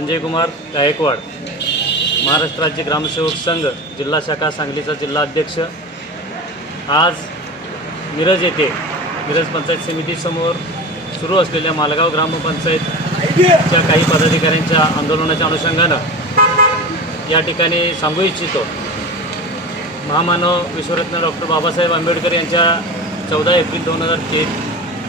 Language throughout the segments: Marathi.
संजय कुमार गायकवाड महाराष्ट्र राज्य ग्रामसेवक संघ जिल्हा शाखा सांगलीचा जिल्हा अध्यक्ष. आज मिरज येथे मिरज पंचायत समितीसमोर सुरू असलेल्या मालगाव ग्रामपंचायतच्या काही पदाधिकाऱ्यांच्या आंदोलनाच्या अनुषंगानं या ठिकाणी सांगू इच्छितो. महामानव विश्वरत्न डॉक्टर बाबासाहेब आंबेडकर यांच्या चौदा एप्रिल दोन हजार ते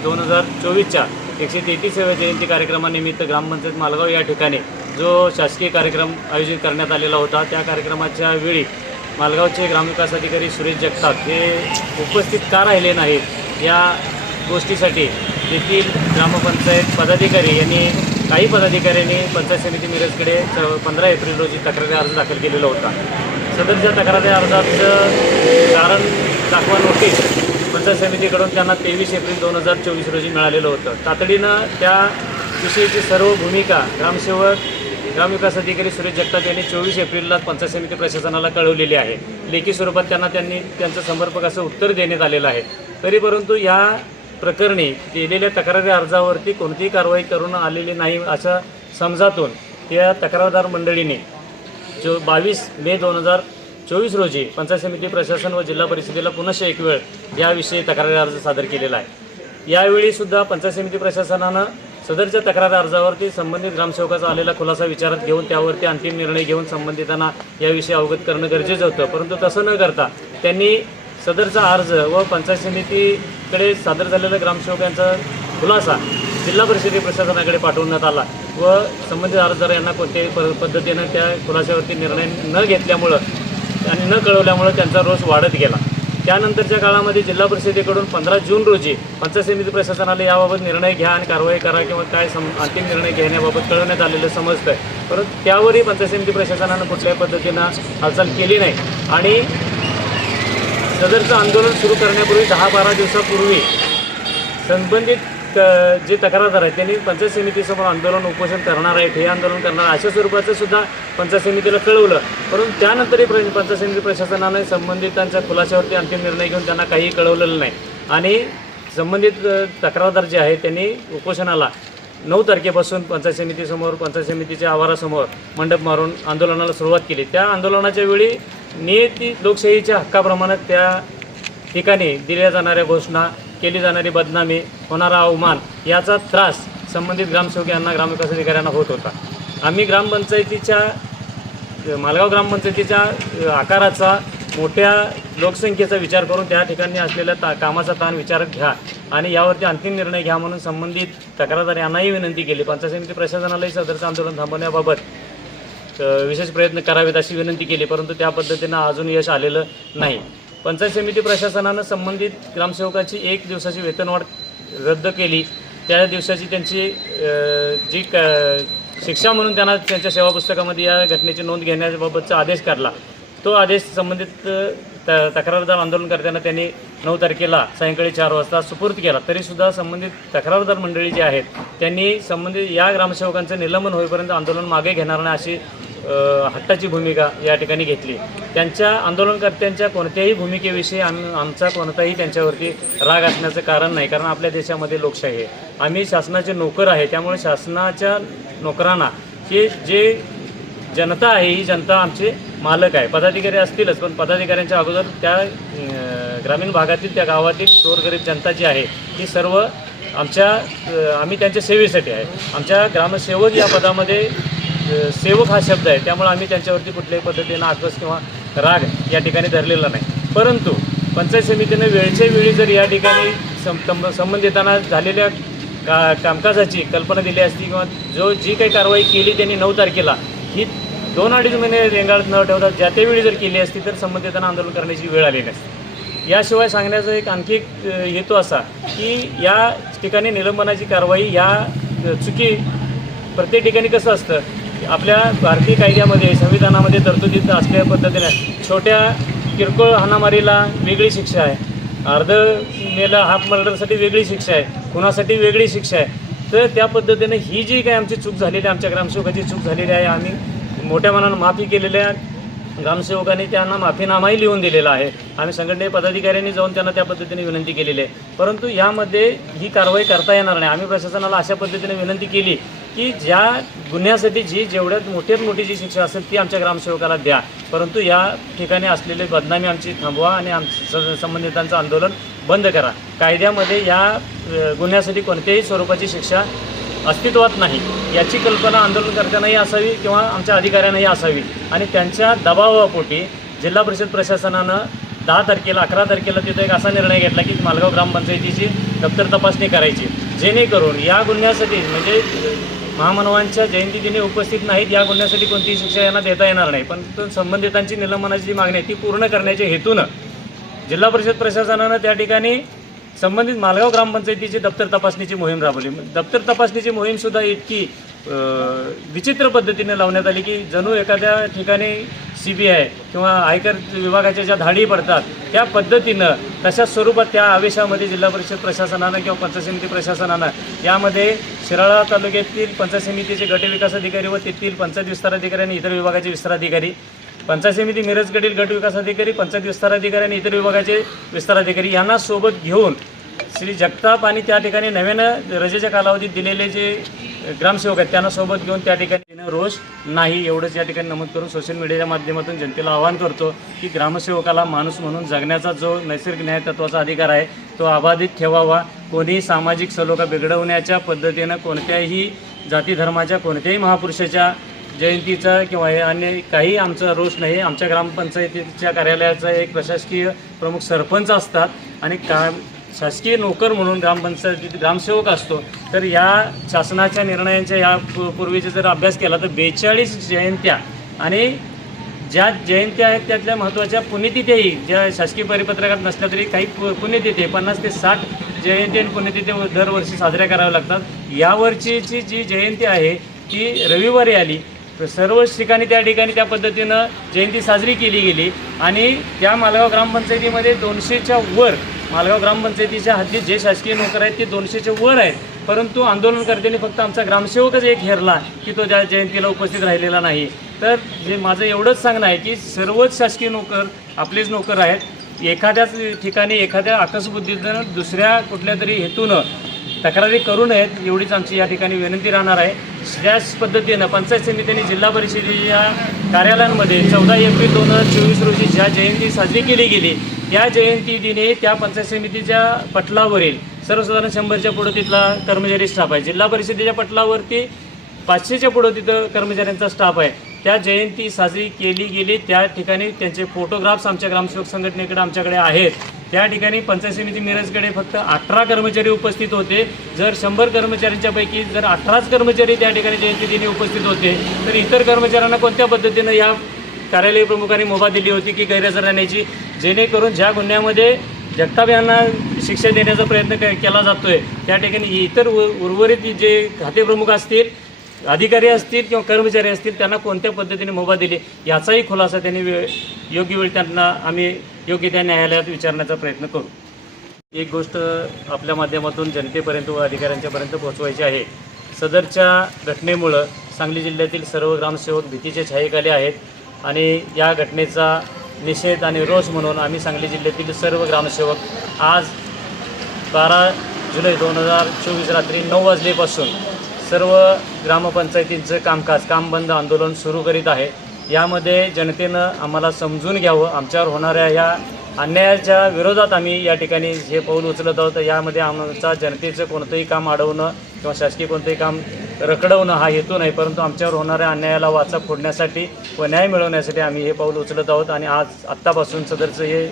दोन हजार चोवीसच्या एकशे तेहतीसाव्या जयंती कार्यक्रमानिमित्त ग्रामपंचायत मालगाव या ठिकाणी जो शासकीय कार्यक्रम आयोजित करण्यात आलेला होता त्या कार्यक्रमाच्या वेळी मालगावचे ग्रामविकास अधिकारी सुरेश जगताप हे उपस्थित का राहिले नाहीत या गोष्टीसाठी देखील ग्रामपंचायत पदाधिकारी यांनी काही पदाधिकाऱ्यांनी पंचायत समिती मिरजकडे पंधरा एप्रिल रोजी तक्रारी अर्ज दाखल केलेला होता. सदरच्या तक्रारी अर्जाचं कारण दाखवा नोटीस पंचायत समितीकडून त्यांना तेवीस एप्रिल दोन हजार चोवीस रोजी मिळालेलं होतं. तातडीनं त्याविषयीची सर्व भूमिका ग्रामसेवक ग्रामविकास अधिकारी सुरेश जगताप यांनी चोवीस एप्रिलला पंचायत समिती प्रशासनाला कळवलेली आहे. लेखी स्वरूपात त्यांना त्यांनी त्यांचं समर्पक असं उत्तर देण्यात आलेलं आहे. तरी परंतु या प्रकरणी दिलेल्या तक्रारी अर्जावरती कोणतीही कारवाई करून आलेली नाही अशा समजातून त्या तक्रारदार मंडळीने जो बावीस मे दोन हजार चोवीस रोजी पंचायत समिती प्रशासन व जिल्हा परिषदेला पुनश्च एक वेळ याविषयी तक्रारी अर्ज सादर केलेला आहे. यावेळी सुद्धा पंचायत समिती प्रशासनानं सदरच्या तक्रार अर्जावरती संबंधित ग्रामसेवकाचा आलेला खुलासा विचारात घेऊन त्यावरती अंतिम निर्णय घेऊन संबंधितांना याविषयी अवगत करणं गरजेचं होतं. परंतु तसं न करता त्यांनी सदरचा अर्ज व पंचायत समितीकडे सादर झालेला ग्रामसेवकांचा खुलासा जिल्हा परिषदे प्रशासनाकडे पाठवण्यात आला व संबंधित अर्जदार यांना कोणत्याही प पद्धतीनं त्या खुलाशावरती निर्णय न घेतल्यामुळं आणि न कळवल्यामुळं त्यांचा रोष वाढत गेला. त्यानंतरच्या काळामध्ये जिल्हा परिषदेकडून पंधरा जून रोजी पंचायत समिती प्रशासनाला याबाबत निर्णय घ्या आणि कारवाई करा किंवा काय सम अंतिम निर्णय घेण्याबाबत कळवण्यात आलेलं समजतं आहे परंतु त्यावरही पंचायत समिती प्रशासनानं कुठल्याही पद्धतीनं हालचाल केली नाही. आणि सदरचं आंदोलन सुरू करण्यापूर्वी दहा बारा दिवसापूर्वी संबंधित जे तक्रारदार आहेत त्यांनी पंचायत समितीसमोर आंदोलन उपोषण करणार आहेत हे आंदोलन करणार अशा स्वरूपाचं सुद्धा पंचायत समितीला कळवलं. परंतु त्यानंतरही प्र पंचायत समिती प्रशासनाने संबंधितांच्या खुलाशावरती अंतिम निर्णय घेऊन त्यांना काही कळवलेलं नाही. आणि संबंधित तक्रारदार जे आहेत त्यांनी उपोषणाला नऊ तारखेपासून पंचायत समितीसमोर पंचायत समितीच्या आवारासमोर मंडप मारून आंदोलनाला सुरुवात केली. त्या आंदोलनाच्या वेळी नियती लोकशाहीच्या हक्काप्रमाणे त्या ठिकाणी दिल्या जाणाऱ्या घोषणा केली जाणारी बदनामी होणारा अवमान याचा त्रास संबंधित ग्रामसेवक यांना ग्रामविकास अधिकाऱ्यांना होत होता. आम्ही ग्रामपंचायतीच्या मालगाव ग्रामपंचायतीच्या आकाराचा मोठ्या लोकसंख्येचा विचार करून त्या ठिकाणी असलेल्या ता कामाचा ताण विचारात घ्या आणि यावरती अंतिम निर्णय घ्या म्हणून संबंधित तक्रारदार यांनाही विनंती केली. पंचायत समिती प्रशासनालाही सदरचं आंदोलन थांबवण्याबाबत विशेष प्रयत्न करावेत अशी विनंती केली परंतु त्या पद्धतीनं अजून यश आलेलं नाही. पंचायत समिती प्रशासनानं संबंधित ग्रामसेवकाची एक दिवसाची वेतनवाढ रद्द केली. त्या दिवसाची त्यांची जी क शिक्षा म्हणून त्यांना त्यांच्या सेवा पुस्तकामध्ये या घटनेची नोंद घेण्याबाबतचा आदेश काढला. तो आदेश संबंधित त तक्रारदार आंदोलनकर्त्यांना त्यांनी नऊ तारखेला सायंकाळी चार वाजता सुपूर्द केला. तरीसुद्धा संबंधित तक्रारदार मंडळी जी आहेत त्यांनी संबंधित या ग्रामसेवकांचं निलंबन होईपर्यंत आंदोलन मागे घेणार नाही अशी हट्टाची भूमिका या ठिकाणी घेतली. त्यांच्या आंदोलनकर्त्यांच्या कोणत्याही भूमिकेविषयी आम आमचा कोणताही त्यांच्यावरती राग असण्याचं कारण नाही कारण आपल्या देशामध्ये लोकशाही आहे. आम्ही शासनाचे नोकर आहे त्यामुळे शासनाच्या नोकरांना हे जे जनता आहे ही जनता आमचे मालक आहे. पदाधिकारी असतीलच पण पदाधिकाऱ्यांच्या अगोदर त्या ग्रामीण भागातील त्या गावातील गोरगरीब जनता जी आहे ती सर्व आमच्या आम्ही त्यांच्या सेवेसाठी आहे. आमच्या ग्रामसेवक या पदामध्ये सेवक हा शब्द आहे त्यामुळे आम्ही त्यांच्यावरती कुठल्याही पद्धतीनं आक्रोश किंवा राग या ठिकाणी धरलेला नाही. परंतु पंचायत समितीनं वेळच्या वेळी जर या ठिकाणी सं संबंधितांना झालेल्या का कामकाजाची कल्पना दिली असती किंवा जो जी काही कारवाई केली त्यांनी नऊ तारखेला ही दोन अडीच महिने रेंगाळत न ठेवता ज्या त्यावेळी जर केली असती तर संबंधितांना आंदोलन करण्याची वेळ आली नसती. याशिवाय सांगण्याचा एक आणखी एक हेतू असा की या ठिकाणी निलंबनाची कारवाई या चुकी प्रत्येक ठिकाणी कसं असतं आपल्या भारतीय कायद्यामध्ये संविधानामध्ये तरतुदीत असल्या पद्धतीने छोट्या किरकोळ हाणामारीला वेगळी शिक्षा आहे. अर्ध मेला हाफ मर्डरसाठी वेगळी शिक्षा आहे. खुनासाठी वेगळी शिक्षा आहे. तर त्या पद्धतीने ही जी काही आमची चूक झालेली आहे आमच्या ग्रामसेवकाची चूक झालेली आहे आम्ही मोठ्या मनानं माफी केलेल्या ग्रामसेवकांनी त्यांना माफीनामाही लिहून दिलेला आहे. आम्ही संघटने पदाधिकाऱ्यांनी जाऊन त्यांना त्या पद्धतीने विनंती केलेली आहे. परंतु यामध्ये ही कारवाई करता येणार नाही. आम्ही प्रशासनाला अशा पद्धतीने विनंती केली की ज्या गुन्ह्यासाठी जी जेवढ्यात मोठ्यात मोठी जी शिक्षा असेल ती आमच्या ग्रामसेवकाला द्या. परंतु या ठिकाणी असलेले बदनामी आमची थांबवा आणि आम स- संबंधितांचं आंदोलन बंद करा. कायद्यामध्ये या गुन्ह्यासाठी कोणत्याही स्वरूपाची शिक्षा अस्तित्वात नाही. याची कल्पना आंदोलनकर्त्यांनाही असावी किंवा आमच्या अधिकाऱ्यांनाही असावी. आणि त्यांच्या दबावापोटी जिल्हा परिषद प्रशासनानं दहा तारखेला अकरा तारखेला तिथं एक असा निर्णय घेतला की मालगाव ग्रामपंचायतीची दप्तर तपासणी करायची. जेणेकरून या गुन्ह्यासाठी म्हणजे महामानवांच्या महामानवांच्या जयंतीदिनी उपस्थित नाहीत या गुन्ह्यासाठी कोणतीही शिक्षा यांना देता येणार नाही. पण संबंधितांची निलंबनाची जी मागणी आहे ती पूर्ण करण्याच्या हेतूनं जिल्हा परिषद प्रशासनानं त्या ठिकाणी संबंधित मालगाव ग्रामपंचायतीची दप्तर तपासणीची मोहीम राबवली. दप्तर तपासणीची मोहीमसुद्धा इतकी विचित्र पद्धतीने लावण्यात आली की जणू एखाद्या ठिकाणी सी बी आय किंवा आयकर विभागाच्या ज्या धाडी पडतात त्या पद्धतीनं तशा स्वरूपात त्या आवेशामध्ये जिल्हा परिषद प्रशासनानं किंवा पंचायत समिती प्रशासनानं यामध्ये शिराळा तालुक्यातील पंचायत समितीचे गट विकास अधिकारी व तेथील पंचायत विस्तार अधिकारी आणि इतर विभागाचे विस्तार अधिकारी पंचायत समिती मिरजकडील गट विकास अधिकारी पंचायत विस्तार अधिकारी आणि इतर विभागाचे विस्तार अधिकारी यांना सोबत घेऊन श्री जगताप आणि त्या ठिकाणी नव्यानं रजेच्या कालावधीत दिलेले जे ग्रामसेवक आहेत त्यांना सोबत घेऊन त्या ठिकाणी रोष नाही. एवढंच या ठिकाणी नमूद करून सोशल मीडियाच्या माध्यमातून जनतेला आवाहन करतो की ग्रामसेवकाला माणूस म्हणून जगण्याचा जो नैसर्गिक न्याय तत्वाचा अधिकार आहे तो अबाधित ठेवावा. कोणीही सामाजिक सलोखा बिघडवण्याच्या पद्धतीनं कोणत्याही जाती धर्माच्या कोणत्याही महापुरुषाच्या जयंतीचा किंवा हे अन्य काही आमचा रोष नाही. आमच्या ग्रामपंचायतीच्या कार्यालयाचा एक प्रशासकीय प्रमुख सरपंच असतात आणि का शासकीय नोकर म्हणून ग्रामपंचायत ग्रामसेवक असतो तर या शासनाच्या निर्णयांच्या या पूर्वीचा जर अभ्यास केला तर बेचाळीस जयंत्या आणि ज्या जयंत्या आहेत त्यातल्या महत्त्वाच्या पुण्यतिथ्याही ज्या शासकीय परिपत्रकात नसल्या तरी काही पु- पुण्यतिथी पन्नास ते साठ जयंती आणि पुण्यतिथी दरवर्षी साजऱ्या कराव्या लागतात. यावर्षीची जी जयंती आहे ती रविवारी आली. तर सर्वच ठिकाणी त्या ठिकाणी त्या पद्धतीनं जयंती साजरी केली गेली आणि त्या मालगाव ग्रामपंचायतीमध्ये दोनशेच्या वर मालगाव ग्रामपंचायतीच्या हद्दीत जे शासकीय नोकर आहेत ते दोनशेच्या वर आहेत. परंतु आंदोलनकर्त्यांनी फक्त आमचा ग्रामसेवकच एक हेरला की तो त्या जयंतीला उपस्थित राहिलेला नाही. तर जे माझं एवढंच सांगणं आहे की सर्वच शासकीय नोकर आपलेच नोकर आहेत. एखाद्याच ठिकाणी एखाद्या आकसबुद्धीनं दुसऱ्या कुठल्या तरी हेतूनं तक्रारी करू नयेत एवढीच आमची या ठिकाणी विनंती राहणार आहे. त्याच पद्धतीनं पंचायत समितीने जिल्हा परिषदेच्या कार्यालयांमध्ये चौदा एप्रिल दोन हजार चोवीस रोजी ज्या जयंती साजरी केली गेली त्या जयंती दिने त्या पंचायत समितीच्या पटलावरील सर्वसाधारण शंभरच्या पुढं तिथला कर्मचारी स्टाफ आहे. जिल्हा परिषदेच्या पटलावरती पाचशेच्या पुढं तिथं कर्मचाऱ्यांचा स्टाफ आहे. त्या जयंती साजरी केली गेली त्या ठिकाणी त्यांचे फोटोग्राफ्स आमच्या ग्रामसेवक संघटनेकडे आमच्याकडे आहेत. त्या ठिकाणी पंचायत समिती मिरजकडे फक्त अठरा कर्मचारी उपस्थित होते. जर शंभर कर्मचाऱ्यांच्यापैकी जर अठराच कर्मचारी त्या ठिकाणी जयंती दिनी उपस्थित होते तर इतर कर्मचाऱ्यांना कोणत्या पद्धतीनं या कार्यालय प्रमुखांनी मुभा दिली होती की गैरहजर राहण्याची? जेणेकरून ज्या गुन्ह्यामध्ये जगताप यांना शिक्षा देण्याचा प्रयत्न के- केला जातोय त्या ठिकाणी इतर उ- उर्वरित जे खाते प्रमुख असतील अधिकारी असतील किंवा कर्मचारी असतील त्यांना कोणत्या पद्धतीने मोबा दिली याचाही खुलासा त्यांनी वेळ योग्य वेळी त्यांना आम्ही योग्य त्या न्यायालयात विचारण्याचा प्रयत्न करू. एक गोष्ट आपल्या माध्यमातून जनतेपर्यंत व अधिकाऱ्यांच्यापर्यंत पोहोचवायची आहे. सदरच्या घटनेमुळं सांगली जिल्ह्यातील सर्व ग्रामसेवक भीतीच्या छायेखाली आहेत आणि या घटनेचा निषेध आणि रोष म्हणून आम्ही सांगली जिल्ह्यातील सर्व ग्रामसेवक आज बारा जुलै दोन हजार चोवीस रात्री नऊ वाजलेपासून सर्व ग्रामपंचायतींचं कामकाज काम बंद आंदोलन सुरू करीत आहे. यामध्ये जनतेनं आम्हाला समजून घ्यावं. आमच्यावर होणाऱ्या ह्या अन्यायाच्या विरोधात आम्ही या ठिकाणी हे पाऊल उचलत आहोत. यामध्ये आमचा जनतेचं कोणतंही काम अडवणं किंवा शासकीय कोणतंही काम रखडवणं हा हेतू नाही परंतु आमच्यावर होणाऱ्या अन्यायाला वाचा फोडण्यासाठी व न्याय मिळवण्यासाठी आम्ही हे पाऊल उचलत आहोत आणि आज आत्तापासून सदरचं हे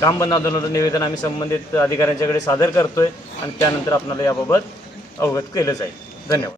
काम बंद आंदोलनाचं निवेदन आम्ही संबंधित अधिकाऱ्यांच्याकडे सादर करतो आहे आणि त्यानंतर आपल्याला याबाबत अवगत केलं जाईल. धन्यवाद.